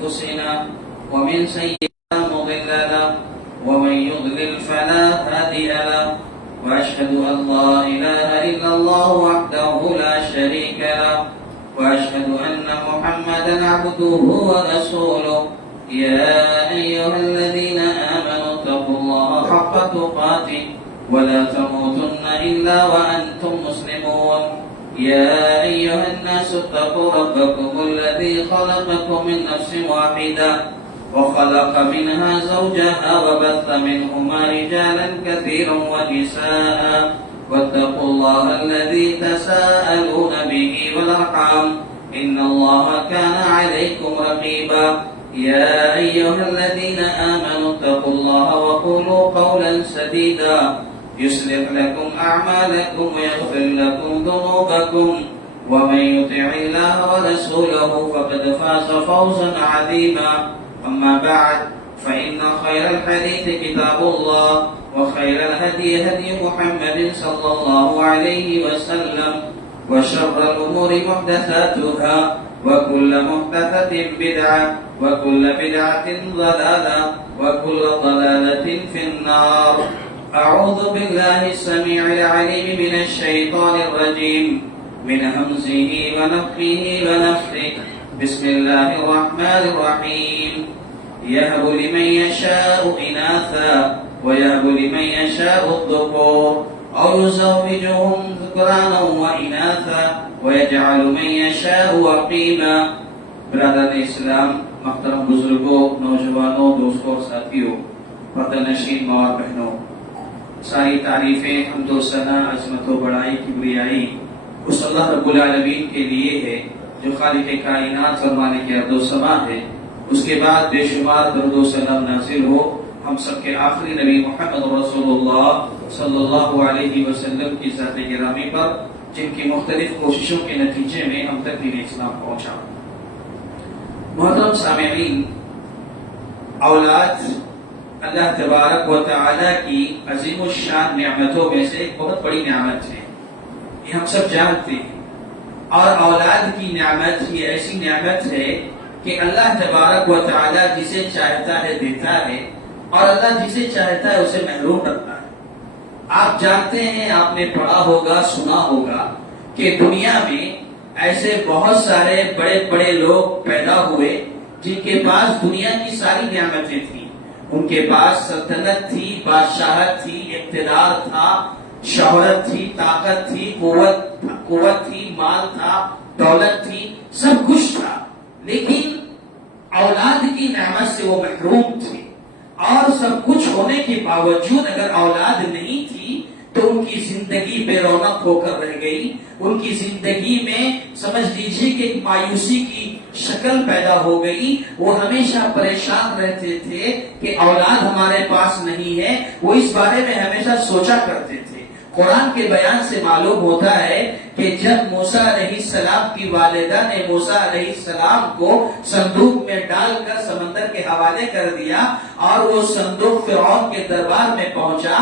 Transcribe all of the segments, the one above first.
أنفسنا ومن سيئات مضل له ومن يضلل فلا هادي له وأشهد أن لا إله إلا الله وحده لا شريك له وأشهد أن محمدا عبده ورسوله يا أيها الذين آمنوا اتقوا الله حق تقاته ولا تموتن إلا وأنتم مسلمون يا أيها الناس اتقوا ربكم الذي خلقكم من نفس واحدة وخلق منها زوجها وبث منهما رجالا كثيرا ونساء واتقوا الله الذي تساءلون به والأرحام إن الله كان عليكم رقيبا يا أيها الذين آمنوا اتقوا الله وقولوا قولا سديدا يصلح لكم أعمالكم ويغفر لكم ذنوبكم ومن يطع الله ورسوله فقد فاز فوزا عظيما أما بعد فإن خير الحديث كتاب الله وخير الهدي هدي محمد صلى الله عليه وسلم وشر الأمور محدثاتها وكل محدثة بدعة وكل بدعة ضلالة وكل ضلالة في النار. أعوذ بالله السميع العليم من الشيطان الرجيم من همزه ونفخه ونفثه. بسم الله الرحمن الرحيم. يهب لمن يشاء إناثا ويهب لمن يشاء الذكور أو يزوجهم ذكرانا وإناثا ويجعل من يشاء عقيما. برادران اسلام، محترم بزرگوں، نوجوانوں، دوستوں اور ساتھیوں، پردہ نشین ماں اور بہنوں، ساری تعریفیں، حمد و ثنا، عظمت و بڑائی، کبریائی اس اللہ رب العالمین کے لیے ہے جو خالق کائنات اور مالک ارض و سما ہے. اس کے بعد بے شمار درود و سلام نازل ہو ہم سب کے آخری نبی محمد رسول اللہ صلی اللہ علیہ وسلم کی ذات گرامی پر، جن کی مختلف کوششوں کے نتیجے میں ہم تک دین اسلام پہنچا. محترم سامعین، اولاد اللہ تبارک و تعالی کی عظیم الشان نعمتوں میں سے ایک بہت بڑی نعمت ہے، یہ ہم سب جانتے ہیں. اور اولاد کی نعمت یہ ایسی نعمت ہے کہ اللہ تبارک و تعالی جسے چاہتا ہے دیتا ہے اور اللہ جسے چاہتا ہے اسے محروم رکھتا ہے. آپ جانتے ہیں، آپ نے پڑھا ہوگا، سنا ہوگا کہ دنیا میں ایسے بہت سارے بڑے بڑے لوگ پیدا ہوئے جن کے پاس دنیا کی ساری نعمتیں تھیں. ان کے پاس سلطنت تھی، بادشاہت تھی، اقتدار تھا، شہرت تھی، طاقت تھی، قوت تھی، مال تھا، دولت تھی، سب کچھ تھا، لیکن اولاد کی نعمت سے وہ محروم تھے. اور سب کچھ ہونے کے باوجود اگر اولاد نہیں تھی تو ان کی زندگی بے رونق ہو کر رہ گئی. ان کی زندگی میں سمجھ لیجیے کہ ایک مایوسی کی شکل پیدا ہو گئی. وہ ہمیشہ پریشان رہتے تھے کہ اولاد ہمارے پاس نہیں ہے. وہ اس بارے میں ہمیشہ سوچا کرتے تھے. قرآن کے بیان سے معلوم ہوتا ہے کہ جب موسیٰ علیہ السلام کی والدہ نے موسیٰ علیہ السلام کو صندوق میں ڈال کر سمندر کے حوالے کر دیا اور وہ صندوق فرعون کے دربار میں پہنچا،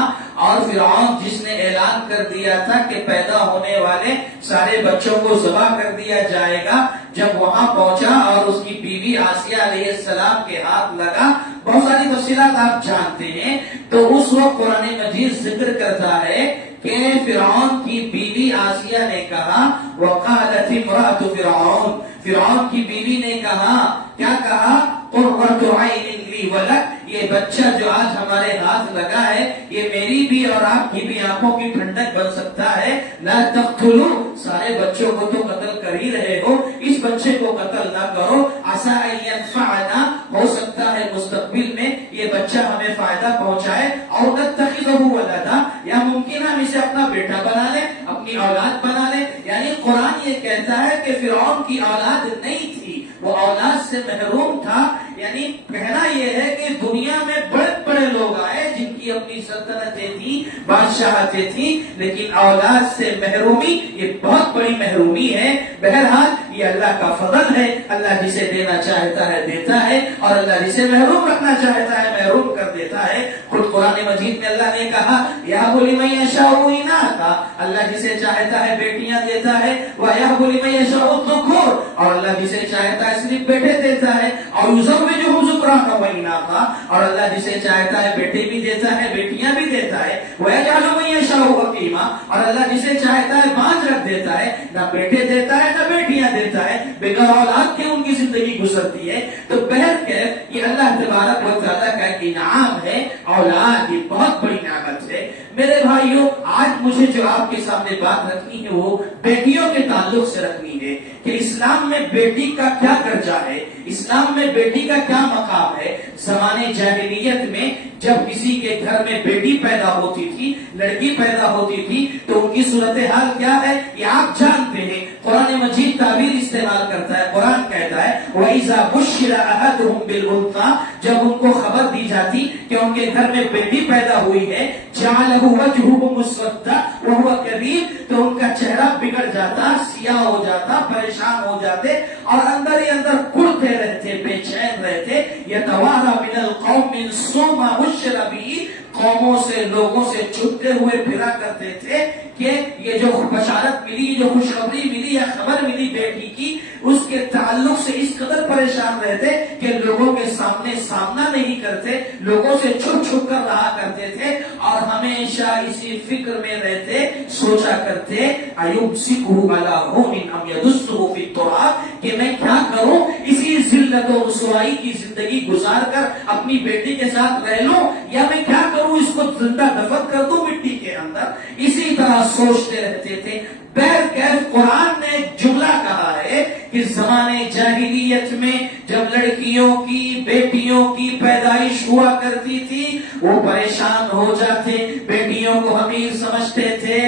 اور فرعون جس نے اعلان کر دیا تھا کہ پیدا ہونے والے سارے بچوں کو ذبح کر دیا جائے گا، جب وہاں پہنچا اور اس کی بیوی آسیہ علیہ السلام کے ہاتھ لگا، بہت ساری تفصیلات آپ جانتے ہیں. تو اس وقت قرآن مجید ذکر کرتا ہے کہ فرعون کی بیوی آسیہ نے کہا وقالت امرأۃ فرعون، فرعون کی بیوی نے کہا، کیا کہا؟ قرۃ عین لی ولک، یہ بچہ جو آج ہمارے ہاتھ لگا ہے یہ میری بھی اور آپ کی بھی آنکھوں کی ٹھنڈک بن سکتا ہے. لا تقتلوا، سارے بچوں کو تو قتل کر ہی رہے ہو، اس بچے کو قتل نہ کرو. عسى ان ينفعنا، ہو سکتا ہے مستقبل میں یہ بچہ ہمیں فائدہ پہنچائے. اور نتخذه ولدا، یا ممکن ہم اسے اپنا بیٹا بنا لیں، اپنی اولاد بنا لیں. یعنی قرآن یہ کہتا ہے کہ فرعون کی اولاد نہیں تھی، وہ اولاد سے محروم تھا. یعنی کہنا یہ ہے کہ دنیا میں بڑے بڑے لوگ آئے جن کی اپنی سلطنتیں تھیں، بادشاہتیں تھیں، لیکن اولاد سے محرومی یہ بہت بڑی محرومی ہے. بہرحال یہ اللہ کا فضل ہے، اللہ جسے دینا چاہتا ہے دیتا ہے اور اللہ جسے محروم رکھنا چاہتا ہے محروم کر دیتا ہے. خود قرآن مجید میں اللہ نے کہا یَهْبُ لِمَن يَشَاءُ إِنَاثًا، اللہ جسے چاہتا ہے بیٹیاں دیتا ہے. وَيَهْبُ لِمَن يَشَاءُ الذُّكُورَ، اور اللہ جسے چاہتا ہے صرف بیٹے دیتا ہے. اور یزوجہم ذکرانا و اناثا، اور اللہ جسے چاہتا ہے بیٹے بھی دیتا ہے بیٹیاں بھی دیتا ہے، ویجعل من یشاء حکیما، اور اللہ جسے چاہتا ہے باز رکھ دیتا ہے، نہ بیٹے دیتا ہے نہ بیٹیاں دیتا ہے، بغیر اولاد کے ان کی زندگی گزرتی ہے۔ تو بہرکیف یہ اللہ تبارک و تعالیٰ کا ایک انعام ہے، اولاد یہ بہت بڑی نعمت ہے۔ میرے بھائیوں، آج مجھے جو آپ کے سامنے بات رکھنی ہے وہ بیٹیوں کے تعلق سے رکھنی ہے کہ اسلام میں بیٹی کا کیا درجہ ہے، اسلام میں بیٹی کا کیا مقام ہے۔ زمانے جاہلیت میں جب کسی کے گھر میں بیٹی پیدا ہوتی تھی، لڑکی پیدا ہوتی تھی، تو ان کی صورتحال کیا ہے یہ آپ جانتے ہیں۔ قرآن مجید تعبیر استعمال کرتا ہے، قرآن کہتا ہے وَإِذَا بُشِّرَ أَحَدُهُمْ بِالْأُنثَىٰ، جب ان کو خبر دی جاتی کہ ان کے گھر میں بیٹی پیدا ہوئی ہے، جَعَلَهُ وَجْهُهُ مُسْوَدًّا وَهُوَ كَظِيمٌ، تو ان کا چہرہ بگڑ جاتا، سیاہ ہو جاتا، پریشان ہو جاتے اور اندر ہی اندر کڑتے رہتے، بے چین رہتے۔ يَتَوَارَىٰ مِنَ الْقَوْمِ مِنْ سُوءِ مَا بُشِّرَ بِهِ، قوموں سے لوگوں سے چھپتے ہوئے پھرا کرتے تھے کہ یہ جو بشارت ملی، جو خوشخبری ملی یا خبر ملی بیٹی کی، اس کے تعلق سے اس قدر پریشان رہتے کہ لوگوں کے سامنے سامنا نہیں کرتے، لوگوں سے چھپ چھپ کر رہا کرتے تھے اور ہمیشہ اسی فکر میں رہتے، سوچا کرتے ایمسکہ علی ہون ام یدسہ فی التراب، کہ میں کیا کروں، اسی ذلت و رسوائی کی زندگی گزار کر اپنی بیٹی کے ساتھ رہ لوں یا میں کیا کروں اس کو زندہ دفن کر دوں مٹی کے اندر۔ اسی طرح سوچتے رہتے تھے۔ بہرکیف قرآن نے ایک جملہ کہا ہے کہ زمانے جاہلیت میں جب لڑکیوں کی بیٹیوں کی پیدائش ہوا کرتی تھی وہ پریشان ہو جاتے، بیٹیوں کو حقیر سمجھتے تھے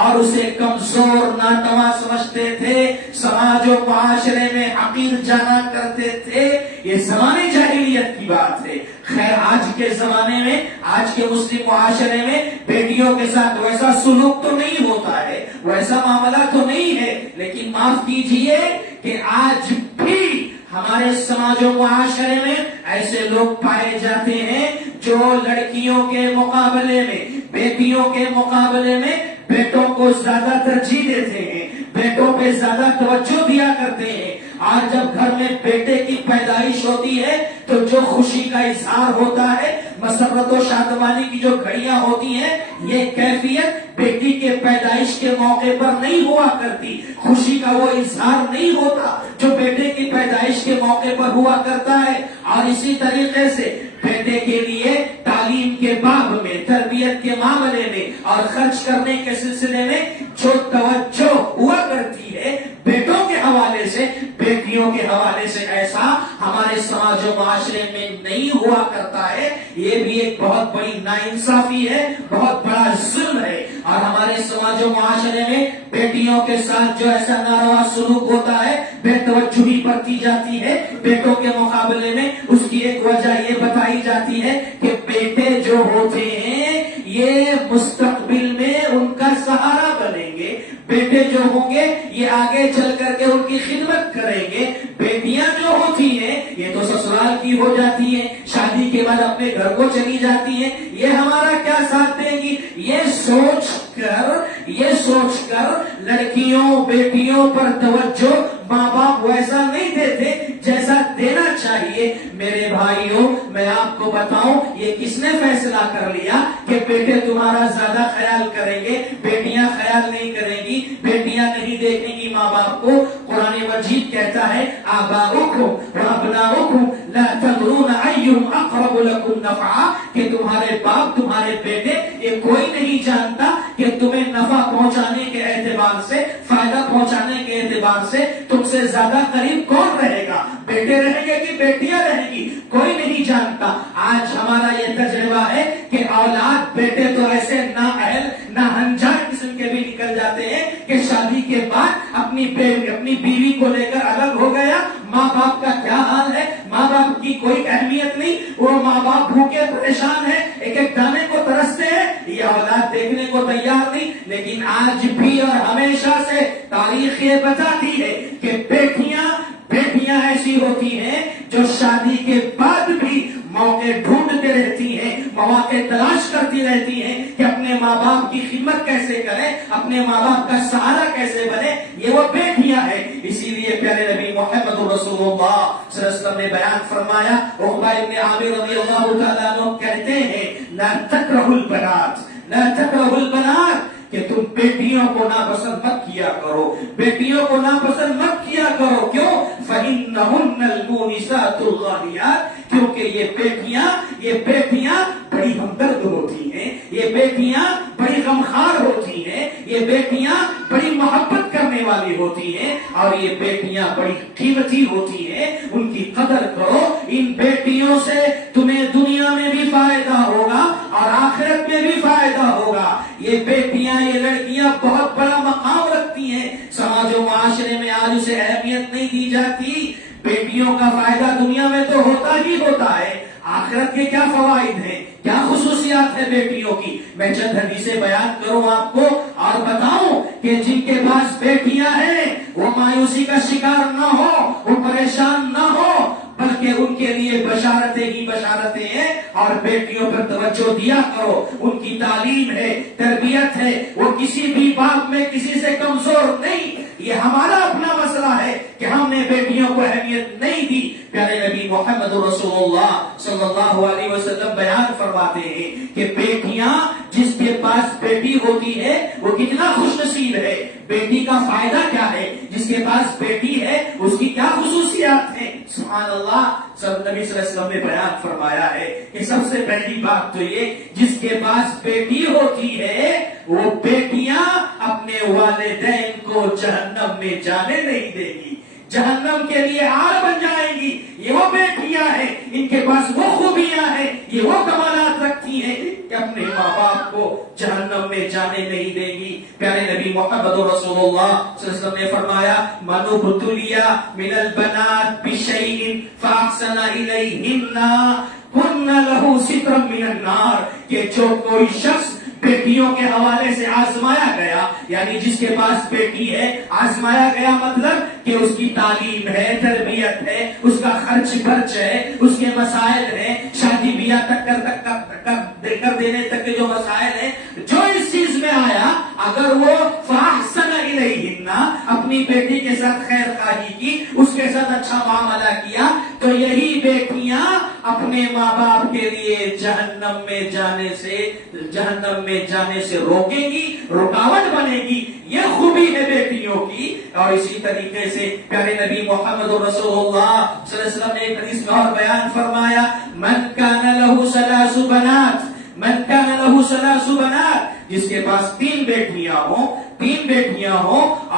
اور اسے کمزور ناتواں سمجھتے تھے، سماج و معاشرے میں حقیر جانا کرتے تھے۔ یہ زمانے جاہلیت کی بات ہے۔ خیر آج کے زمانے میں، آج کے مسلم معاشرے میں بیٹیوں کے ساتھ ویسا سلوک تو نہیں ہوتا ہے، ویسا معاملہ تو نہیں ہے، لیکن معاف کیجئے کہ آج بھی ہمارے سماج و معاشرے میں ایسے لوگ پائے جاتے ہیں جو لڑکیوں کے مقابلے میں، بیٹیوں کے مقابلے میں بیٹوں کو زیادہ ترجیح دیتے ہیں، بیٹوں پہ زیادہ توجہ دیا کرتے ہیں۔ اور جب گھر میں بیٹے کی پیدائش ہوتی ہے تو جو خوشی کا اظہار ہوتا ہے، مسرت و شادمانی کی جو گھڑیاں ہوتی ہیں، یہ کیفیت بیٹی کے پیدائش کے موقع پر نہیں ہوا کرتی، خوشی کا وہ اظہار نہیں ہوتا جو بیٹے کی پیدائش کے موقع پر ہوا کرتا ہے۔ اور اسی طریقے سے بیٹے کے لیے تعلیم کے باب میں، تربیت کے معاملے میں اور خرچ کرنے کے سلسلے میں جو توجہ ہوا کرتی ہے بیٹوں کے حوالے سے، بیٹیوں کے حوالے سے ایسا ہمارے سماج و معاشرے میں نہیں ہوا کرتا ہے۔ یہ بھی ایک بہت بڑی ناانصافی ہے، بہت بڑا ظلم ہے۔ اور ہمارے سماج و معاشرے میں بیٹیوں کے ساتھ جو ایسا ناروا سلوک ہوتا ہے، بے توجہی برتی جاتی ہے بیٹوں کے مقابلے میں، اس کی ایک وجہ یہ بتائی جاتی ہے کہ بیٹے جو ہوتے ہیں یہ مستقبل میں ان کا سہارا بنیں گے، بیٹے جو ہوں گے یہ آگے چل کر کے ان کی خدمت کریں گے، بیٹیاں جو ہوتی ہیں یہ تو سسرال کی ہو جاتی ہیں، شادی کے بعد اپنے گھر کو چلی جاتی ہیں، یہ ہمارا کیا ساتھ دیں گی۔ یہ سوچ کر لڑکیوں بیٹیوں پر توجہ ماں باپ ویسا نہیں دیتے جیسا دینا چاہیے۔ میرے بھائیوں میں آپ کو بتاؤں یہ کس نے فیصلہ کر لیا کہ بیٹے تمہارا زیادہ خیال کریں گے، بیٹیاں خیال نہیں کریں گی، بیٹیاں نہیں دیکھیں گی ماں باپ کو۔ قرآن مجید کہتا ہے آباؤکم وابناؤکم لا تدرون ایہم اقرب لکم نفعا، کہ تمہارے باپ تمہارے بیٹے یہ کوئی نہیں جانتا کہ تمہیں نفع پہنچانے کے اعتبار سے، فائدہ پہنچانے کے اعتبار سے تم سے زیادہ قریب کون رہے گا، بیٹے رہیں گے کہ بیٹیاں رہیں گی، کوئی نہیں جانتا۔ آج ہمارا یہ تجربہ ہے کہ اولاد بیٹے تو ایسے نااہل ناہنجار قسم کے بھی نکل جاتے ہیں کہ شادی کے بعد اپنی بیوی کو لے کر الگ ہو گیا، ماں باپ کا کیا حال ہے، ماں باپ کی کوئی اہمیت نہیں، وہ ماں باپ بھوکے پریشان ہیں، ایک ایک دانے کو ترستے ہیں، یہ اولاد دیکھنے کو تیار نہیں۔ لیکن آج بھی اور ہمیشہ سے تاریخ یہ بتاتی ہے کہ بیٹیاں ایسی ہوتی ہیں جو شادی کے بعد بھی موقع ڈھونڈتے رہتی ہیں، مواقع تلاش کرتی رہتی ہیں کہ اپنے ماں باپ کی خدمت کیسے کریں، اپنے ماں باپ کا سہارا کیسے بنے، یہ وہ بیٹیاں ہیں۔ اسی لیے پیارے نبی محمد رسول اللہ صلی اللہ علیہ وسلم نے بیان فرمایا، عقبہ ابن عامر رضی اللہ تعالیٰ عنہ کہتے ہیں لا تکرہوا البنات، لا تکرہوا البنات، کہ تم بیٹیوں کو ناپسند مت کیا کرو، بیٹیوں کو ناپسند مت کیا کرو۔ کیوں؟ فَإِنَّهُنَّ الْمُونِسَاتُ الْغَالِيَاتُ، کیونکہ یہ بیٹیاں بڑی ہمدرد ہوتی ہیں، یہ بیٹیاں بڑی غمخوار ہوتی ہیں، یہ بیٹیاں بڑی محبت کرنے والی ہوتی ہیں، اور یہ بیٹیاں بڑی قیمتی ہوتی ہیں، ان کی قدر کرو۔ ان بیٹیوں سے تمہیں دنیا میں بھی فائدہ ہوگا اور آخرت میں بھی فائدہ ہوگا۔ یہ بیٹیاں، یہ لڑکیاں بہت بڑا مقام رکھتی ہیں، سماج و معاشرے میں آج اسے اہمیت نہیں دی جاتی۔ بیٹیوں کا فائدہ دنیا میں تو ہوتا ہی ہوتا ہے، آخرت کے کیا فوائد ہیں، کیا خصوصیات ہیں بیٹیوں کی، میں چند حدیثیں بیان کروں آپ کو اور بتاؤں کہ جن کے پاس بیٹیاں ہیں وہ مایوسی کا شکار نہ ہو، وہ پریشان نہ ہو، بلکہ ان کے لیے بشارتیں ہی بشارتیں ہیں۔ اور بیٹیوں پر توجہ دیا کرو، ان کی تعلیم ہے، تربیت ہے، وہ کسی بھی بات میں کسی سے کمزور نہیں۔ یہ ہمارا اپنا مسئلہ ہے کہ ہم نے بیٹیوں کو اہمیت نہیں دی۔ پیارے نبی محمد رسول اللہ صلی اللہ علیہ وسلم بیان فرماتے ہیں کہ بیٹیاں، جس کے پاس بیٹی ہوتی ہے وہ کتنا خوش نصیب ہے۔ بیٹی کا فائدہ کیا ہے، جس کے پاس بیٹی ہے اس کی کیا خصوصیات ہیں۔ سبحان اللہ، سب نبی صلی اللہ علیہ وسلم نے بیان فرمایا ہے کہ سب سے پہلی بات تو یہ، جس کے پاس بیٹی ہوتی ہے وہ بیٹیاں اپنے والدین کو جہنم میں جانے نہیں دے گی، جہنم کے لیے آڑ بن جائیں گی۔ یہ وہ بیٹیاں ہیں، ان کے پاس وہ خوبیاں ہیں، یہ وہ کمالات رکھتی ہیں کہ اپنے ماں باپ کو جہنم میں جانے نہیں دے گی۔ پیارے نبی محمد رسول اللہ صلی اللہ علیہ وسلم نے فرمایا من ابتلي من البنات بشيء فاحسن اليهن كن له سترا من النار، کہ جو کوئی شخص بیٹیوں کے حوالے سے آزمایا گیا، یعنی جس کے پاس بیٹی ہے، آزمایا گیا مطلب کہ اس کی تعلیم ہے، تربیت ہے، اس کا خرچ برچ ہے، اس کے مسائل ہیں، شادی بیاہ تک کر دینے تک کے جو مسائل ہیں، جو اس چیز میں آیا، اگر وہ فاحسن الیہن، اپنی بیٹی کے ساتھ خیر خواہی کی، اس کے ساتھ اچھا معاملہ کیا، تو یہی بیٹیاں اپنے ماں باپ کے لیے جہنم میں جانے سے روکیں گی، رکاوٹ بنے گی۔ یہ خوبی ہے بیٹیوں کی۔ اور اسی طریقے سے پیارے نبی محمد رسول اللہ صلی اللہ علیہ وسلم نے ایک حدیث میں اور بیان فرمایا من کان لہ ثلاث بنات، من کان لہ ثلاث بنات، جس کے پاس تین بیٹیاں ہوں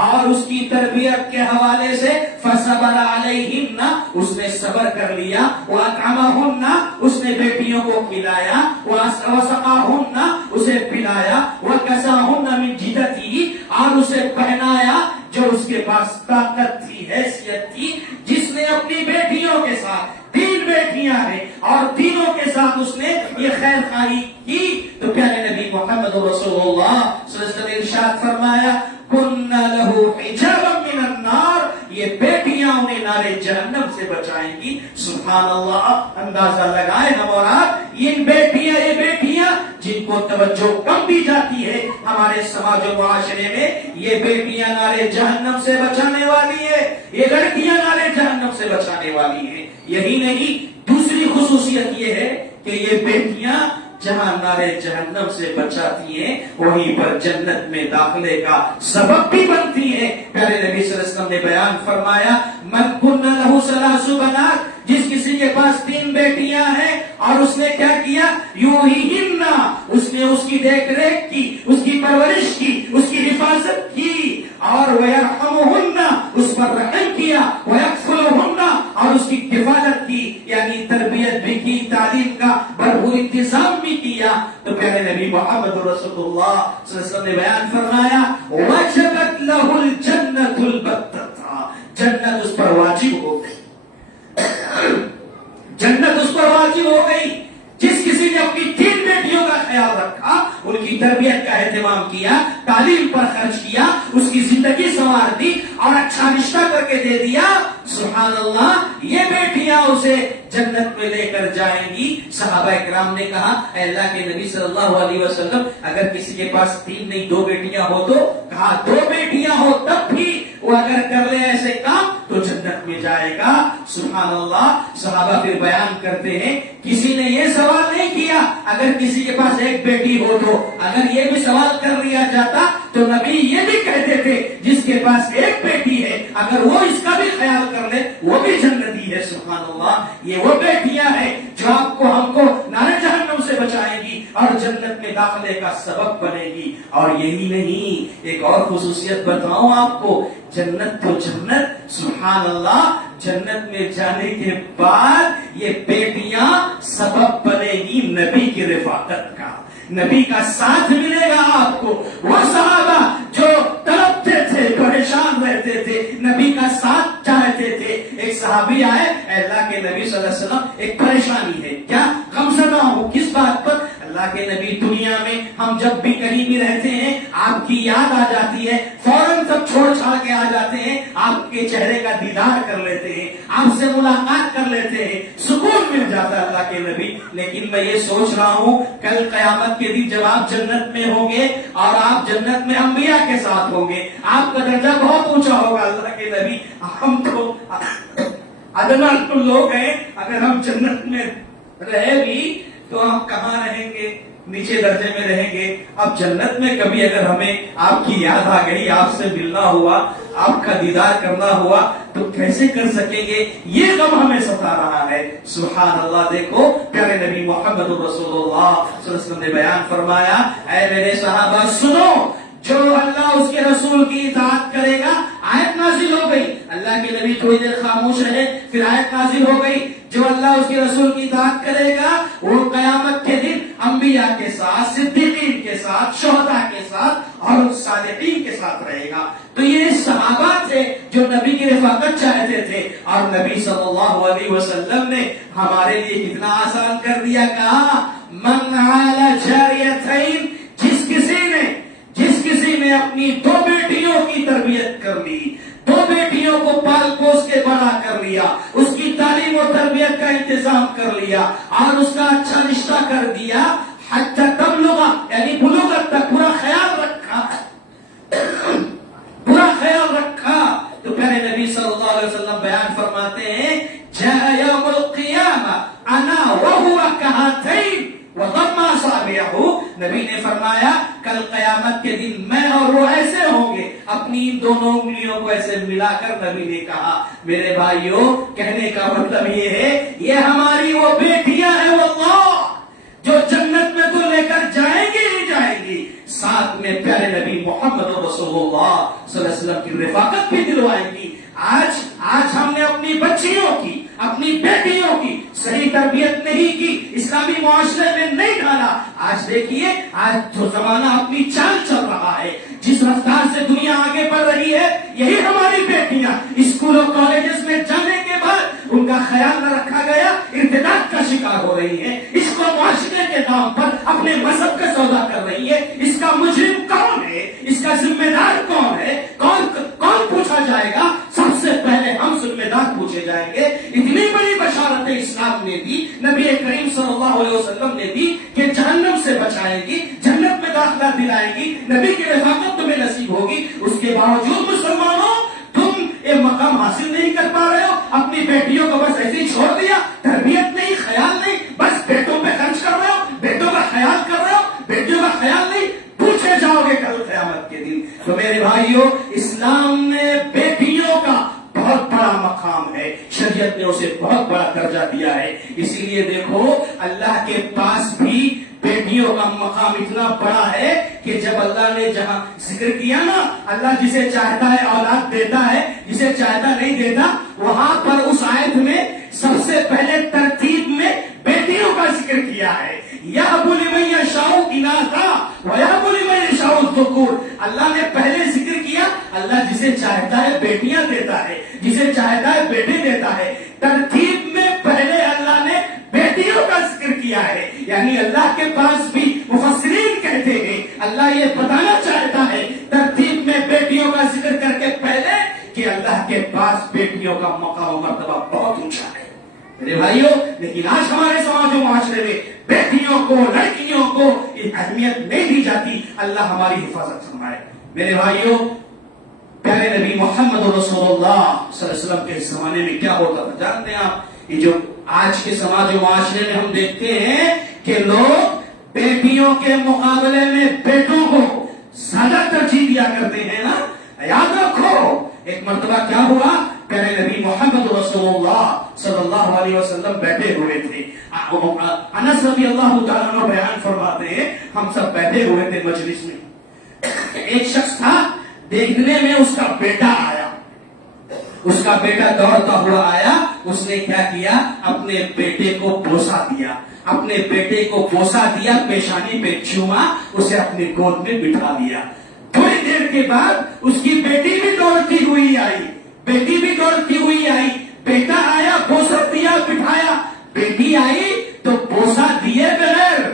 اور اس کی تربیت کے حوالے سے فصبر علیہن، اس نے صبر کر لیا، واطعمہن، اس نے بیٹیوں کو کھلایا، وسقاہن، اسے پلایا، وکساہن من جدتہ، اور اسے پہنایا جو اس کے پاس طاقت تھی، حیثیت تھی، جس نے اپنی بیٹیوں کے ساتھ، تین بیٹیاں ہیں اور تینوں کے ساتھ اس نے یہ خیر خواہی کی، تو پیارے نبی محمد رسول اللہ صلی اللہ علیہ وسلم نے ارشاد فرمایا کن لہ حجابا من النار، یہ بیٹیاں انہیں نار جہنم سے بچائیں گی۔ سبحان اللہ، اندازہ لگائے ہم اور آپ، یہ بیٹیاں جن کو توجہ کم دی جاتی ہے ہمارے سماج و معاشرے میں، یہ بیٹیاں نار جہنم سے بچانے والی ہے، یہ لڑکیاں نار جہنم سے بچانے والی ہیں۔ یہی نہیں، دوسری خصوصیت یہ ہے کہ یہ بیٹیاں جہاں نار جہنم سے بچاتی ہیں وہیں پر جنت میں داخلے کا سبب بھی بنتی ہیں۔ پیارے نبی صلی اللہ علیہ وسلم نے بیان فرمایا من کن لہ ثلاث بنات، جس کسی کے پاس تین بیٹیاں ہیں اور اس نے کیا کیا، یوہیہن، اس نے اس کی دیکھ ریکھ کی، اس کی پرورش کی، اس کی حفاظت کی، اور ویرحمہن، اس پر رحم کیا، ویکفلہن، اور اس کی کفالت کی، یعنی تربیت بھی کی، تعلیم کا بھرپور انتظام بھی کیا، تو پیارے نبی محمد رسول اللہ صلی اللہ علیہ وسلم نے بیان فرمایا وجبت لہ الجنۃ البتۃ، جنت اس پر واجب ہو گئی، جنت اس پر واجب ہو گئی۔ جس کسی نے اپنی تین بیٹیوں کا خیال رکھا، ان کی تربیت کا اہتمام کیا، تعلیم پر خرچ کیا، اس کی زندگی سنوار دی اور اچھا رشتہ کر کے دے دیا، سبحان اللہ یہ بیٹیاں اسے جنت میں لے کر جائیں گی. صحابہ کرام نے کہا اے اللہ کے نبی صلی اللہ علیہ وسلم اگر کسی کے پاس 3 نہیں 2 بیٹیاں ہو تو؟ کہا 2 بیٹیاں ہو تب بھی وہ اگر کر لے ایسے کام تو جنت میں جائے گا. سبحان اللہ. صحابہ پھر بیان کرتے ہیں کسی نے یہ سوال نہیں کیا اگر کسی کے پاس 1 بیٹی ہو تو. اگر یہ بھی سوال کر لیا جاتا تو نبی یہ بھی کہتے تھے جس کے پاس 1 بیٹی ہے اگر وہ اس کا بھی خیال کر لے وہ بھی جنتی ہے. سبحان اللہ. یہ وہ بیٹیاں ہیں جو آپ کو ہم کو نار جہنم سے بچائیں گی اور جنت میں داخلے کا سبب بنے گی. اور یہی نہیں ایک اور خصوصیت بتاؤں آپ کو. جنت تو جنت سبحان اللہ. جنت میں جانے کے بعد یہ بیٹیاں سبب بنے گی نبی کی رفاقت کا. نبی کا ساتھ ملے گا آپ کو. وہ صحابہ جو تڑپتے تھے پریشان رہتے تھے نبی کا ساتھ چاہتے تھے. ایک صحابی آئے اے اللہ کے نبی صلی اللہ علیہ وسلم ایک پریشانی ہے. کیا؟ غمزدہ ہوں. کس بات پر؟ اللہ کے نبی دنیا میں ہم جب بھی کہیں بھی رہتے ہیں آپ کی یاد آ جاتی ہے فوراً سب چھوڑ چھاڑ کے آ جاتے ہیں آپ کے چہرے کا دیدار کر لیتے ہیں آپ سے ملاقات کر لیتے ہیں سکون مل جاتا ہے اللہ کے نبی. لیکن میں یہ سوچ رہا ہوں کل قیامت کے دن جب آپ جنت میں ہوں گے اور آپ جنت میں انبیاء کے ساتھ ہوں گے آپ کا درجہ بہت اونچا ہوگا. اللہ کے نبی ہم تو ادنا لوگ ہیں اگر ہم جنت میں رہے بھی تو ہم کہاں رہیں گے؟ نیچے درجے میں رہیں گے. اب جنت میں کبھی اگر ہمیں آپ کی یاد آ گئی آپ سے ملنا ہوا آپ کا دیدار کرنا ہوا تو کیسے کر سکیں گے؟ یہ غم ہمیں ستا رہا ہے. سبحان اللہ. دیکھو پیارے نبی محمد رسول اللہ صلی اللہ علیہ وسلم نے بیان فرمایا اے میرے صحابہ سنو جو اللہ اس کے رسول کی اطاعت کرے گا. آیت نازل ہو گئی. اللہ کے نبی تھوڑی دیر خاموش رہے پھر آیت نازل ہو گئی. جو اللہ اس کے رسول کی اطاعت کرے گا وہ قیامت کے دن انبیاء کے ساتھ صدیقین کے ساتھ شہداء کے ساتھ اور صالحین کے ساتھ رہے گا. تو یہ صحابہ تھے جو نبی کی رفاقت چاہتے تھے اور نبی صلی اللہ علیہ وسلم نے ہمارے لیے کتنا آسان کر دیا. کہا من عال جاریتین جس کسی نے اپنی 2 بیٹیوں کی تربیت کر لی 2 بیٹیوں کو پال پوس کے بڑا کر لیا اس کی تعلیم و تربیت کا انتظام کر لیا اور اس کا اچھا رشتہ کر دیا حتی تبلغ یعنی بلوغت تک پورا خیال رکھا تو پیارے نبی صلی اللہ علیہ وسلم بیان فرماتے ہیں جاء یوم القیامہ انا وہو کہاتین وضم اصابعہ. نبی نے فرمایا کل قیامت کے دن میں اور وہ ایسے ہوں گے اپنی ان دونوں انگلیوں کو ایسے ملا کر. نبی نے کہا میرے بھائیوں کہنے کا مطلب یہ ہے یہ ہماری وہ بیٹیاں ہیں واللہ جو جنت میں تو لے کر جائیں گی ہی جائیں گی ساتھ میں پیارے نبی محمد رسول اللہ صلی اللہ علیہ وسلم کی رفاقت بھی دلوائیں گی. آج ہم نے اپنی بچیوں کی اپنی بیٹیوں کی صحیح تربیت نہیں کی اسلامی معاشرے میں نہیں ڈالا. آج دیکھیے آج جو زمانہ اپنی چال چل رہا ہے جس رفتار سے دنیا آگے بڑھ رہی ہے یہی ہماری بیٹیاں اسکولوں کالجز میں جانے کے بعد ان کا خیال نہ رکھا گیا ارتداد کا شکار ہو رہی ہے. اس کو معاشرے کے نام پر اپنے مذہب کا سودا کر رہی ہے. اس کا مجرم کون ہے؟ اس کا ذمہ دار کون ہے؟ کون پوچھا جائے گا؟ سب سے پہلے ہم ذمہ دار پوچھے جائیں گے. اتنی بڑی بشارت اسلام نے دی نبی کریم صلی اللہ علیہ وسلم نے دی کہ جہنم سے بچائے گی جنت میں داخلہ دلائے گی نبی کی رفاقت تمہیں نصیب ہوگی. اس کے باوجود مسلمانوں تم یہ مقام حاصل نہیں کر پا رہے ہو. اپنی بیٹیوں کو بس ایسے ہی چھوڑ دیا تربیت نہیں خیال نہیں بس بیٹوں پہ خرچ کر رہے ہو بیٹوں کا خیال کر رہے ہو بیٹیوں کا خیال نہیں. پوچھے جاؤ گے کل قیامت کے دن. تو میرے بھائیوں اسلام نے بیٹیوں کا بہت بڑا مقام ہے. شریعت نے اسے بہت بڑا درجہ دیا ہے. اسی لیے دیکھو اللہ کے پاس بھی بیٹیوں کا مقام اتنا بڑا ہے کہ جب اللہ نے جہاں ذکر کیا نا اللہ جسے چاہتا ہے اولاد دیتا ہے جسے چاہتا نہیں دیتا وہاں پر اس آیت میں سب سے پہلے ترتیب میں بیٹیوں کا ذکر کیا ہے. یَهْبُ لِمَن یَشَاءُ إِنَاثًا وَیَهْبُ لِمَن یَشَاءُ الذُّکُورَ. اللہ نے پہلے ذکر کیا اللہ جسے چاہتا ہے بیٹیاں دیتا ہے جسے چاہتا ہے بیٹے دیتا ہے. ترتیب میں پہلے اللہ نے بیٹیوں کا ذکر کیا ہے. یعنی اللہ کے پاس بھی مفسرین کہتے ہیں اللہ یہ بتانا چاہتا ہے ترتیب میں بیٹیوں کا ذکر کر کے پہلے کہ اللہ کے پاس بیٹیوں کا مقام میرے بھائیوں، لیکن آج ہمارے سماج و معاشرے میں بیٹیوں کو، لڑکیوں کو اہمیت نہیں دی جاتی. اللہ ہماری حفاظت فرمائے. میرے بھائیوں، پیارے نبی محمد رسول اللہ صلی اللہ علیہ وسلم کے زمانے میں کیا ہوتا تھا جانتے ہیں آپ؟ یہ جو آج کے سماج و معاشرے میں ہم دیکھتے ہیں کہ لوگ بیٹیوں کے مقابلے میں بیٹوں کو زیادہ ترجیح دیا کرتے ہیں نا. یاد رکھو، ایک مرتبہ کیا ہوا، پیارے نبی محمد رسول اللہ صلی اللہ علیہ وسلم بیٹھے ہوئے تھے. انس رضی اللہ تعالیٰ عنہ بیان فرماتے ہیں، ہم سب بیٹھے ہوئے تھے مجلس میں. ایک شخص تھا، دیکھنے میں اس کا بیٹا آیا. اس کا بیٹا دوڑتا ہوا آیا. اس نے کیا کیا، اپنے بیٹے کو بوسا دیا. اپنے بیٹے کو بوسا دیا، پیشانی پہ چوما، اسے اپنی گود میں بٹھا دیا. تھوڑی دیر کے بعد اس کی بیٹی بھی دوڑتی ہوئی آئی. بیٹی بھی دوڑتی ہوئی آئی. بیٹا آیا، بوسا دیا، بٹھایا. بیٹی آئی تو بوسا دیے بغیر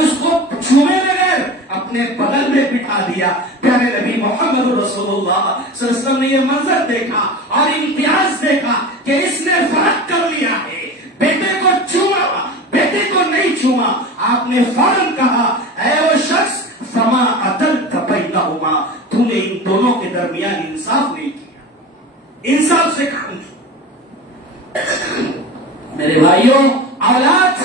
اس کو چھوئے بغیر اپنے بغل میں بٹھا دیا. پیارے نبی محمد رسول اللہ صلی اللہ علیہ وسلم نے یہ منظر دیکھا اور امتیاز دیکھا کہ اس نے فرق کر لیا ہے. بیٹے کو چھوا، بیٹے کو نہیں چھوا. آپ نے فوراً کہا، اے وہ شخص، فما عدلت بینہما، تو نے ان دونوں کے درمیان انصاف نہیں کیا، انصاف سے کام کیا. میرے بھائیوں، اولاد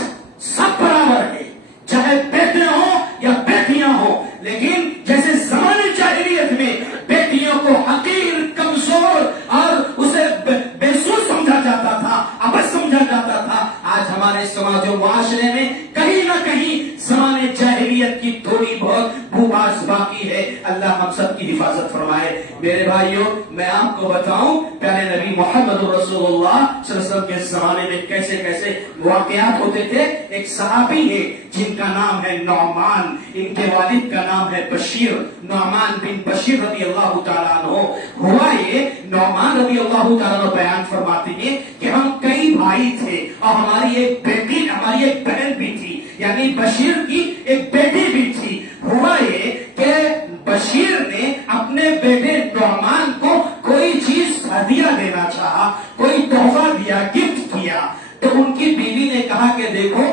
سب برابر ہے، چاہے بیٹے ہوں یا بیٹیاں ہوں. لیکن جیسے زمانے جاہلیت میں بیٹیوں کو حقیر، کمزور اور اسے بے سود سمجھا جاتا تھا، ابد سمجھا جاتا تھا، آج ہمارے سماج و معاشرے میں کہیں نہ کہیں زمانے جاہلیت کی تھوڑی بہت بھوباس باقی ہے. اللہ ہم سب کی حفاظت فرمائے. میرے بھائیوں، میں آپ کو بتاؤں پیارے نبی محمد رسول اللہ صلی اللہ علیہ وسلم کے زمانے میں کیسے کیسے واقعات ہوتے تھے. ایک صحابی ہے جن کا نام ہے نعمان، ان کے والد کا نام ہے بشیر. نعمان بن بشیر رضی اللہ تعالیٰ عنہ. ہوا یہ، نعمان رضی اللہ تعالیٰ عنہ بیان فرماتے ہیں کہ ہم کئی بھائی تھے اور ہماری ایک بیٹی، ہماری ایک بہن بھی تھی، یعنی بشیر کی ایک بیٹی بھی تھی. ہوا یہ کہ بشیر نے اپنے بیٹے نعمان کو کوئی چیز ہدیہ دینا چاہا، کوئی تحفہ دیا، گفٹ کیا. تو ان کی بیوی نے کہا کہ دیکھو،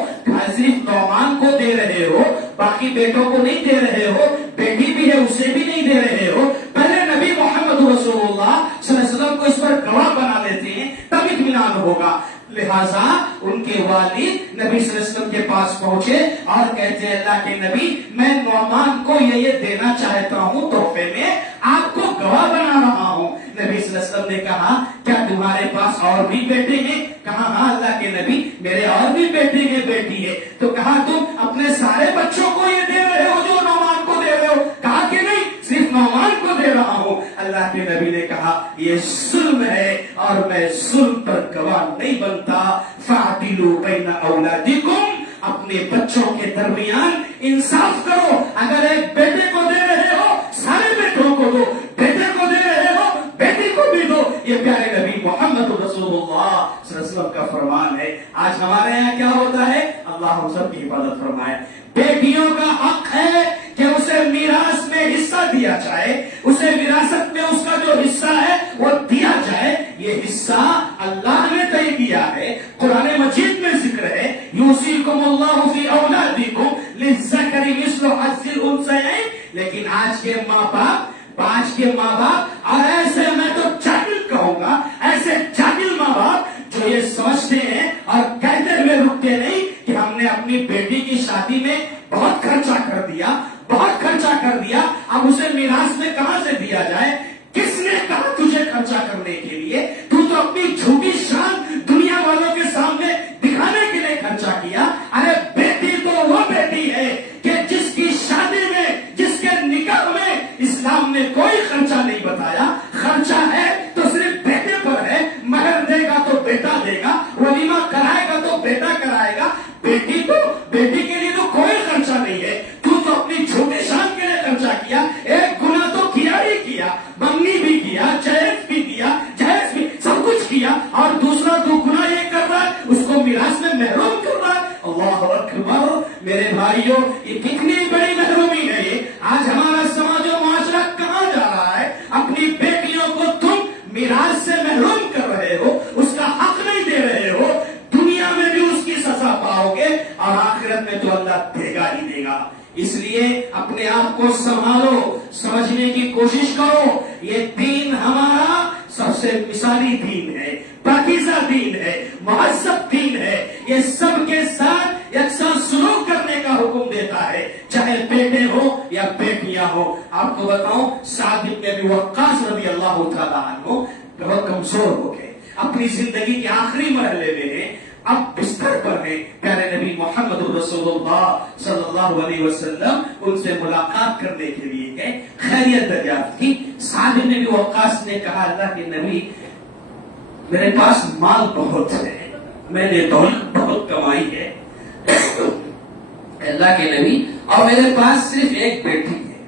صرف نعمان کو دے رہے ہو، باقی بیٹوں کو نہیں دے رہے ہو، بیٹی بھی ہے اسے بھی نہیں دے رہے ہو. پہلے نبی محمد رسول اللہ صلی اللہ علیہ وسلم کو اس پر گواہ بنا دیتے ہیں، تب اطمینان ہوگا. لہذا ان کے والد نبی صلی اللہ علیہ وسلم کے پاس پہنچے اور کہتے ہیں، اللہ کے نبی، میں نعمان کو یہ دینا چاہتا ہوں تحفے میں، آپ کو گواہ بنا رہا ہوں. نبی صلی اللہ علیہ وسلم نے کہا، کیا تمہارے پاس اور بھی بیٹے ہیں؟ کہا ہاں اللہ کے نبی، میرے اور بھی بیٹے ہیں، بیٹی ہے. تو کہا تم اپنے سارے بچوں کو یہ دے رہے ہو جو نعمان کو دے رہے ہو؟ کہا کہ نہیں، صرف نعمان کو دے رہا ہوں. اللہ کے نبی نے کہا، یہ ظلم ہے اور میں ظلم پر گواہ نہیں بنتا. فَعْدِلُوا بَيْنَ أَوْلَادِكُمْ، اپنے بچوں کے درمیان انصاف کرو. اگر ایک بیٹے کو دے رہے ہو، سارے بیٹوں کو دو. بیٹے کو دے رہے ہو، بیٹی کو بھی دو. یہ پیارے نبی محمد رسول اللہ صلی اللہ علیہ وسلم کا فرمان ہے. آج ہمارے یہاں کیا ہوتا ہے؟ اللہ ہم سب کی حفاظت فرمائے. بیٹیوں کا حق ہے کہ اسے میراث میں حصہ دیا جائے، اسے وراثت میں اس کا جو حصہ ہے وہ دیا جائے. یہ حصہ اللہ نے طے کیا ہے، قرآن مجید میں ذکر ہے، یوصیکم اللہ فی اولادکم للذکر مثل حظ الانثیین. لیکن آج کے ماں باپ اور ایسے، میں تو جاہل کہوں گا، ایسے جاہل ماں باپ جو یہ سمجھتے ہیں اور کہتے ہوئے رکتے نہیں کہ ہم نے اپنی بیٹی کی شادی میں بہت خرچہ کر دیا، اب اسے میراث میں کہاں سے دیا جائے؟ کس نے کہا تجھے خرچہ کرنے کے لیے؟ تو اپنی جھوٹی شان دنیا والوں کے سامنے دکھانے کے لیے خرچہ کیا. ارے بیٹی تو وہ بیٹی ہے کہ جس کی شادی میں، جس کے نکاح میں اسلام نے کوئی خرچہ نہیں بتایا. خرچہ ہے تو صرف بیٹے پر ہے. مہر دے گا تو بیٹا دے گا، ولیمہ کرائے گا تو بیٹا کرائے گا. بیٹی کے لیے تو کوئی خرچہ نہیں ہے. تو اپنی چھوٹی شان کے لیے خرچہ کیا. ایک گناہ تو کیا ہی کیا، منگنی بھی کیا، جہیز بھی دیا، جہیز بھی سب کچھ کیا، اور دوسرا تو گناہ یہ کر رہا ہے، اس کو میراث میں محروم کر رہا ہے. اللہ اکبر. میرے بھائیوں، یہ کتنی بڑی محرومی ہے. یہ آج ہمارا سماج و معاشرہ کہاں جا رہا ہے؟ اپنی بیٹیوں کو تم میراث سے محروم کر رہے ہو، اس کا حق نہیں دے رہے ہو. لیے اپنے آپ کو سنبھالو، سمجھنے کی کوشش کرو. یہ دین ہمارا سب سے مثالی دین ہے، پاکیزہ دین ہے، مہذب دین ہے. یہ سب کے ساتھ یکساں سلوک کرنے کا حکم دیتا ہے، چاہے بیٹے ہو یا بیٹیاں ہو. آپ کو بتاؤں، سعد بن ابی وقاص رضی اللہ تعالیٰ عنہ بہت کمزور ہو گئے، اپنی زندگی کے آخری مرحلے میں ہیں، اب بستر پر ہیں. پیارے نبی محمد رسول اللہ صلی اللہ علیہ وسلم ان سے ملاقات کرنے کے لیے گئے، خیریت دریافت کی. سعد بن ابی وقاص نے کہا، اللہ کے نبی میرے پاس مال بہت ہے، میں نے دولت بہت کمائی ہے اللہ کے نبی، اور میرے پاس صرف ایک بیٹی ہے،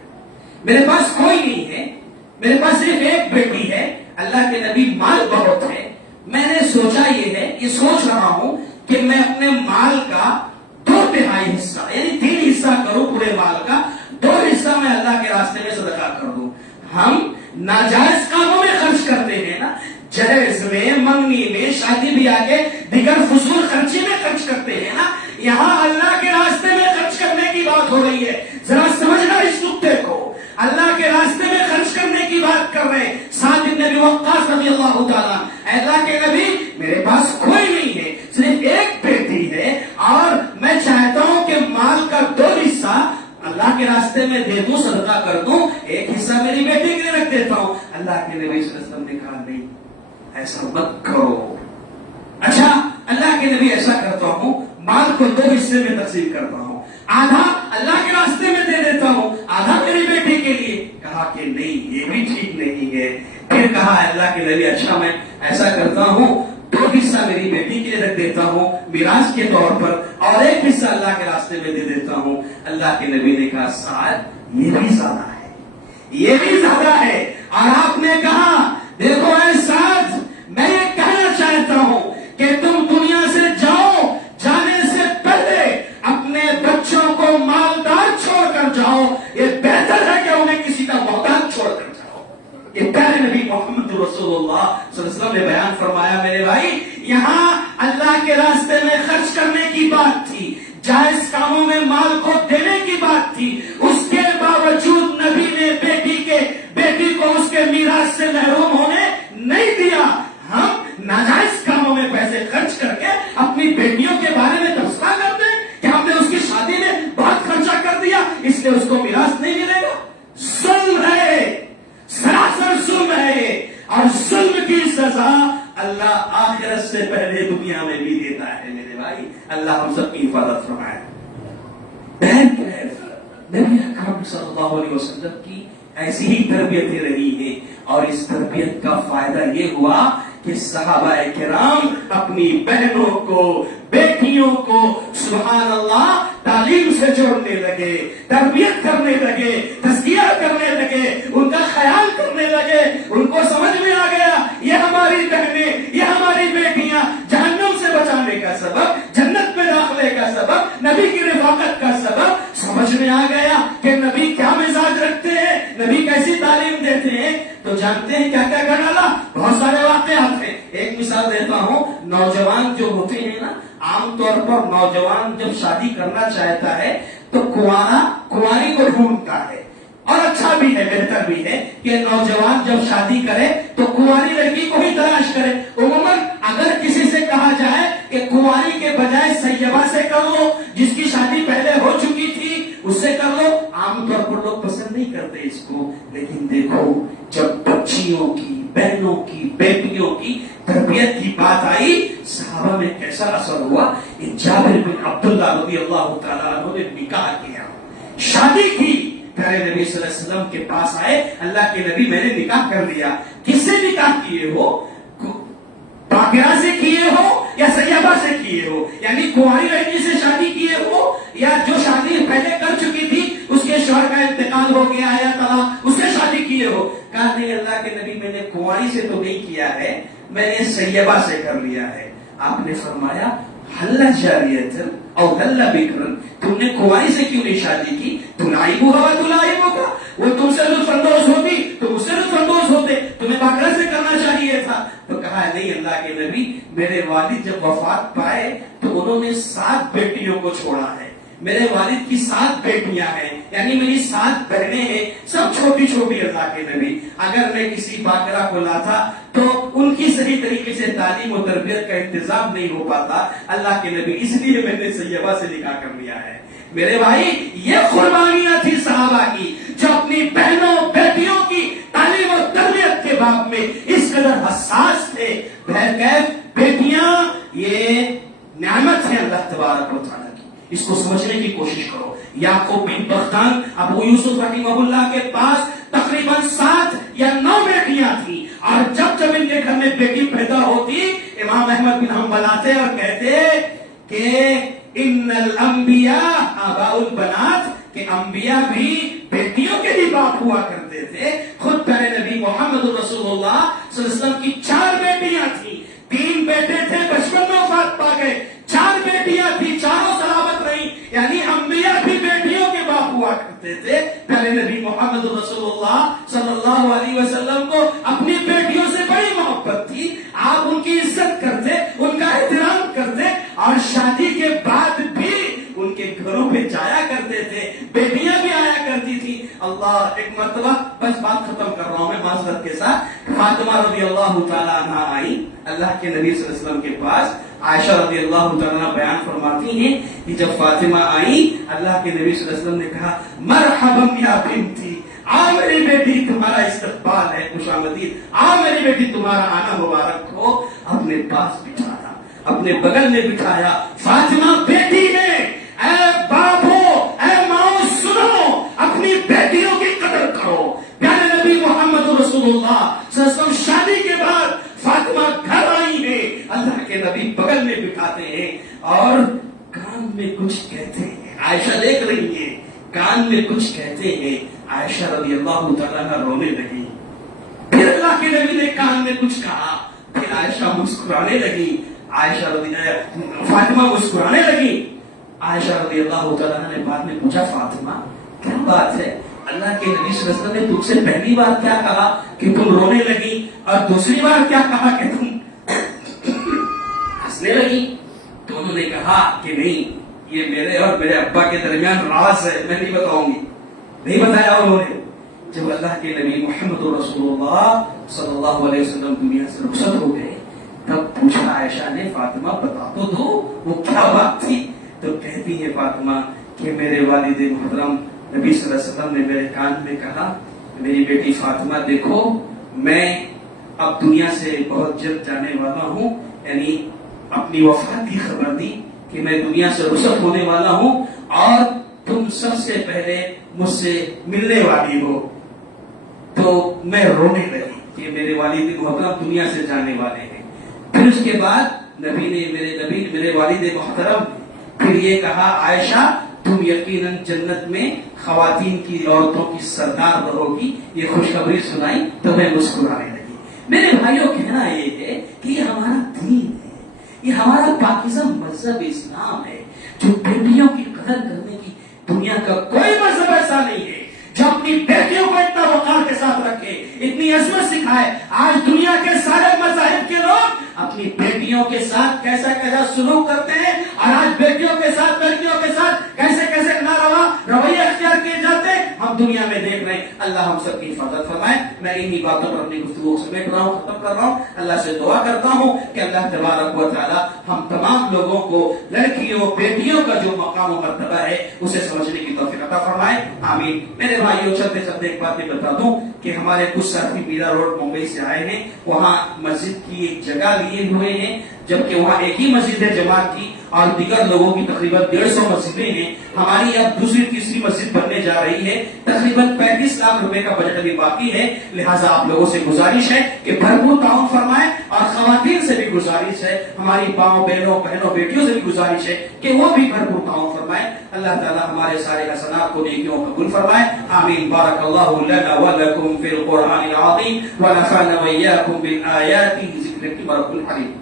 میرے پاس کوئی نہیں ہے، میرے پاس صرف ایک بیٹی ہے. اللہ کے نبی مال بہت ہے، میں نے سوچا یہ سوچ رہا ہوں کہ میں اپنے مال کا 2/3 حصہ یعنی 3 حصہ کروں، پورے مال کا 2 حصہ میں اللہ کے راستے میں صدقہ کر دوں. ہم ناجائز کاموں میں خرچ کرتے ہیں نا، جہیز میں، منگنی میں، شادی بیاہ کے دیگر فضول خرچی میں خرچ کرتے ہیں نا. یہاں اللہ کے راستے میں خرچ کرنے کی بات ہو رہی ہے. ذرا سمجھنا اس نقطے کو، اللہ کے راستے میں خرچ کرنے کی بات کر رہے ہیں. سعد بن ابی وقاص رضی اللہ تعالیٰ، اللہ کے نبی میرے پاس کوئی نہیں ہے، صرف ایک بیٹی ہے، اور میں چاہتا ہوں کہ مال کا 2 حصہ اللہ کے راستے میں دے دوں، صدقہ کر دوں، 1 حصہ میری بیٹی کے لیے رکھ دیتا ہوں. اللہ کے نبی صلی اللہ علیہ وسلم نے کہا نہیں، ایسا مت کرو. اچھا اللہ کے نبی ایسا کرتا ہوں، مال کو 2 حصے میں تقسیم کرتا ہوں، آدھا اللہ کے راستے میں دے دیتا ہوں، آدھا میری بیٹی کے لیے. کہا کہ نہیں، یہ بھی ٹھیک نہیں ہے. پھر کہا اللہ کے نبی اچھا میں ایسا کرتا ہوں، 2 حصہ میری بیٹی کے لیے رکھ دیتا ہوں میراث کے طور پر، اور 1 حصہ اللہ کے راستے میں دے دیتا ہوں. اللہ کے نبی نے کہا سعد یہ بھی زیادہ ہے، یہ بھی زیادہ ہے. اور آپ نے کہا دیکھو اے سعد، میں یہ کہنا چاہتا ہوں کہ تم دنیا سے جاؤ، جانے سے پہلے اپنے بچوں کو مالدار چھوڑ کر جاؤ، یہ بہتر ہے کہ انہیں کسی کا محتاج چھوڑ کر جاؤ. یہ پیارے نبی محمد رسول اللہ صلی اللہ علیہ وسلم نے بیان فرمایا. میرے بھائی، یہاں اللہ کے راستے میں خرچ کرنے کی بات تھی، جائز کاموں میں مال کو دینے کی بات تھی. اس کے باوجود نبی نے بیٹی کو اس کے میراث سے محروم ہونے نہیں دیا. ہم ناجائز کاموں میں پیسے خرچ کر کے اپنی بیٹیوں کے بارے میں تبصرہ کرتے ہیں کہ ہم نے اس کی شادی میں بہت خرچہ کر دیا اس لیے اس کو میراث نہیں ملے گا. ظلم ہے، سراسر ظلم ہے، اور ظلم کی سزا اللہ آخرت سے پہلے دنیا میں بھی دیتا ہے. میرے بھائی، اللہ ہم سب کی حفاظت فرمائے. نبی اکرم صلی اللہ علیہ وسلم کی ایسی ہی تربیتیں رہی ہیں، اور اس تربیت کا فائدہ یہ ہوا کہ صحابہ کرام اپنی بہنوں کو، بیٹیوں کو سبحان اللہ تعلیم سے جوڑنے لگے، تربیت کرنے لگے، تزکیہ کرنے لگے، ان کا خیال کرنے لگے. ان کو سمجھ میں آ گیا یہ ہماری بہنیں، یہ ہماری بیٹیاں جہنم سے بچانے کا سبب، جنت میں داخلے کا سبب، نبی کی رفاقت کا سبب. سمجھ میں آ گیا کہ نبی کیا مزاج رکھتے ہیں، نبی کیسی تعلیم دیتے ہیں. تو جانتے ہیں کیا کیا کر ڈالا؟ بہت سارے واقعات ہیں. ایک مثال دیتا ہوں. نوجوان جو ہوتے ہیں نا، عام طور پر نوجوان جب شادی کرنا چاہتا ہے تو کنواری کو ڈھونڈتا ہے، اور اچھا بھی ہے، بہتر بھی ہے کہ نوجوان جب شادی کرے تو کنواری لڑکی کو ہی تلاش کرے. عموماً اگر کسی سے کہا جائے کہ کنواری کے بجائے سیبہ سے کر لو، جس کی شادی پہلے ہو چکی تھی اس سے کر لو، عام طور پر لوگ پسند نہیں کرتے اس کو. لیکن دیکھو جب بچیوں کی، بہنوں کی، بیٹیوں کی تربیت کی بات آئی، صحابہ میں کیسا اثر ہوا. جابر بن عبداللہ رضی اللہ تعالیٰ عنہ نے نکاح کیا، شادی کی. پیارے نبی صلی اللہ علیہ وسلم کے پاس آئے، اللہ کے نبی میں نے نکاح کر لیا. کس سے نکاح کیے ہو؟ باقرہ سے کیے ہو یا سیبہ سے کیے ہو؟ یعنی کنواری لڑکی سے شادی کیے ہو یا جو شادی پہلے کر چکی تھی اس کے شوہر کا انتقال ہو گیا یا طلاق، اس سے شادی کیے ہو؟ کہا نہیں اللہ کے نبی میں نے کنواری سے تو نہیں کیا ہے، میں نے سیبہ سے کر لیا ہے. آپ نے فرمایا حل جاریۃ او حل بکر، تم نے کنواری سے کیوں نہیں شادی کی؟ تلائبھا و تلائبک، وہ تم سے لطف اندوز ہوتی تو اس سے لطف اندوز ہوتے، تمہیں باقرہ سے کرنا چاہیے تھا. تو کہا نہیں اللہ کے نبی، میرے والد جب وفات پائے تو انہوں نے 7 بیٹیوں کو چھوڑا ہے، میرے والد کی 7 بیٹیاں ہیں، یعنی میری 7 بہنیں ہیں، سب چھوٹی چھوٹی۔ اللہ کے نبی اگر میں کسی باقرہ کو لاتا تو ان کی صحیح طریقے سے تعلیم و تربیت کا انتظام نہیں ہو پاتا۔ اللہ کے نبی اس لیے میں نے سیبہ سے نکاح کر لیا ہے۔ میرے بھائی یہ قربانیاں تھی صحابہ کی، جو اپنی بہنوں بیٹیوں کی تعلیم و تربیت کے باب میں اس قدر حساس تھے۔ بہرکیف بیٹیاں یہ نعمت ہے اللہ تبارک و تعالیٰ کی، اس کو سمجھنے کی کوشش کرو۔ یعقوب بن بختان ابو یوسف رحمہ اللہ کے پاس تقریباً 7 یا 9 بیٹیاں تھیں، اور جب ان کے گھر میں بیٹی پیدا ہوتی، امام احمد بن حنبل آتے اور کہتے کہ ان الانبیاء آباء البنات، کہ انبیاء بھی بیٹیوں کے ہی باپ ہوا کرتے تھے۔ خود پیارے نبی محمد رسول اللہ صلی اللہ علیہ وسلم کی 4 بیٹیاں تھیں، 3 بیٹے تھے بچپن میں وفات پا گئے، 4 بیٹیاں تھیں، چاروں سلامت رہی، یعنی انبیاء بھی بیٹیوں کے باپ ہوا کرتے تھے۔ پیارے نبی محمد رسول اللہ صلی اللہ علیہ وسلم کو اپنی بیٹیوں سے بڑی محبت تھی، آپ ان کی عزت کرتے، ان کا احترام کرتے، اور شادی کے بعد بھی ان کے گھروں پہ جایا کرتے تھے، بیٹیاں بھی آیا کرتی تھی۔ اللہ ایک مرتبہ، بس بات ختم کر رہا ہوں میں معذرت کے ساتھ، فاطمہ رضی اللہ تعالیٰ عنہ آئی اللہ کے نبی صلی اللہ علیہ وسلم کے پاس۔ عائشہ رضی اللہ تعالیٰ بیان فرماتی ہیں کہ جب فاطمہ آئی اللہ کے نبی صلی اللہ علیہ وسلم نے کہا مرحبا یا بنتی، آ میری بیٹی تمہارا استقبال ہے، خوش آمدید، آ میری بیٹی تمہارا آنا مبارک ہو۔ اپنے پاس بٹھایا، اپنے بغل میں بٹھایا، فاطمہ بیٹی ہے، اے باپو اے ماؤ سنو، اپنی بیٹیوں کی قدر کرو۔ پیارے نبی محمد رسول اللہ صلی اللہ علیہ وسلم شادی کے بعد فاطمہ گھر آئی ہے، اللہ کے نبی بغل میں بٹھاتے ہیں اور کان میں کچھ کہتے ہیں، عائشہ دیکھ رہی ہے، کان میں کچھ کہتے ہیں، عائشہ رضی اللہ تعالیٰ رونے لگی۔ پھر اللہ کے نبی نے کان میں کچھ کہا، پھر عائشہ مسکرانے لگی، فاطمہ مسکرانے لگی۔ عائشہ رضی اللہ تعالیٰ نے بعد میں پوچھا فاطمہ کیا بات ہے؟ اللہ کے نبی صلی اللہ علیہ وسلم نے تم سے پہلی بار کیا کہا کہ تم رونے لگی، اور دوسری بار کیا کہا کہ تم ہنسنے لگی؟ تو انہوں نے کہا کہ نہیں، یہ میرے اور میرے ابا کے درمیان راز ہے، میں نہیں بتاؤں گی۔ نہیں بتایا انہوں نے۔ جب اللہ کے نبی محمد رسول اللہ صلی اللہ علیہ وسلم دنیا سے رخصت ہو گئے، تب پوچھا عائشہ نے فاطمہ بتا تو دو وہ کیا بات تھی؟ تو کہتی ہے فاطمہ کہ میرے والد محترم نبی صلی اللہ علیہ وسلم نے میرے کان میں کہا میری بیٹی فاطمہ دیکھو میں اب دنیا سے بہت جلد جانے والا ہوں، یعنی اپنی وفات کی خبر دی کہ میں دنیا سے رخصت ہونے والا ہوں اور تم سب سے پہلے مجھ سے ملنے والی ہو۔ تو میں رونے لگی کہ میرے والد محترم دنیا سے جانے والے ہیں۔ پھر اس کے بعد نبی نے میرے والد محترم پھر یہ کہا عائشہ تم یقیناً جنت میں خواتین کی عورتوں کی سردار رہو گی، یہ خوشخبری سنائی تو میں مسکرانے لگی۔ میرے بھائیوں کہنا یہ ہے کہ یہ ہمارا دین ہے، یہ ہمارا پاکیزہ مذہب اسلام ہے، جو بیٹیوں کی قدر کرنے کی دنیا کا کوئی مذہب ایسا نہیں ہے جو اپنی بیٹیوں کو اتنا وقار کے ساتھ رکھے، اتنی عظمت سکھائے۔ آج دنیا کے سارے مذاہب کے لوگ اپنی بیٹیوں کے ساتھ کیسا کیسا سلوک کرتے ہیں، اور آج بیٹیوں کے ساتھ لڑکیوں کے ساتھ کیسے کیسے ناروا رویے اختیار کیے جاتے ہیں، ہم دنیا میں دیکھ رہے ہیں۔ اللہ ہم سب کی حفاظت فرمائے۔ میں انہی باتوں پر اپنی گفتگو سمیٹ رہا ہوں، ختم کر رہا ہوں۔ اللہ سے دعا کرتا ہوں کہ اللہ تبارک و تعالی ہم تمام لوگوں کو لڑکیوں بیٹیوں کا جو مقام و مرتبہ ہے اسے سمجھنے کی توفیق عطا فرمائے، آمین۔ میرے بھائیوں چلتے چلتے ایک بات یہ بتا دوں کہ ہمارے کچھ ساتھی میرا روڈ ممبئی سے آئے ہیں، وہاں مسجد کی ایک جگہ لیے ہوئے ہیں، جبکہ وہاں ایک ہی مسجد ہے جماعت کی اور دیگر لوگوں کی تقریباً 150 مسجدیں ہیں۔ ہماری اب دوسری تیسری مسجد بننے جا رہی ہے، تقریباً 35 لاکھ روپے کا بجٹ ابھی باقی ہے، لہٰذا آپ لوگوں سے گزارش ہے کہ بھرپور تعاون فرمائیں، اور خواتین سے بھی گزارش ہے، ہماری ماؤں بہنوں بیٹیوں سے بھی گزارش ہے کہ وہ بھی بھرپور تعاون فرمائیں۔ اللہ تعالیٰ ہمارے سارے حسنات کو نیکیوں قبول فرمائے، آمین۔ بارک اللہ لنا ولکم فی القرآن العظیم ونفعنا وإياکم بالآیات ذکر کی برکت الحلیم۔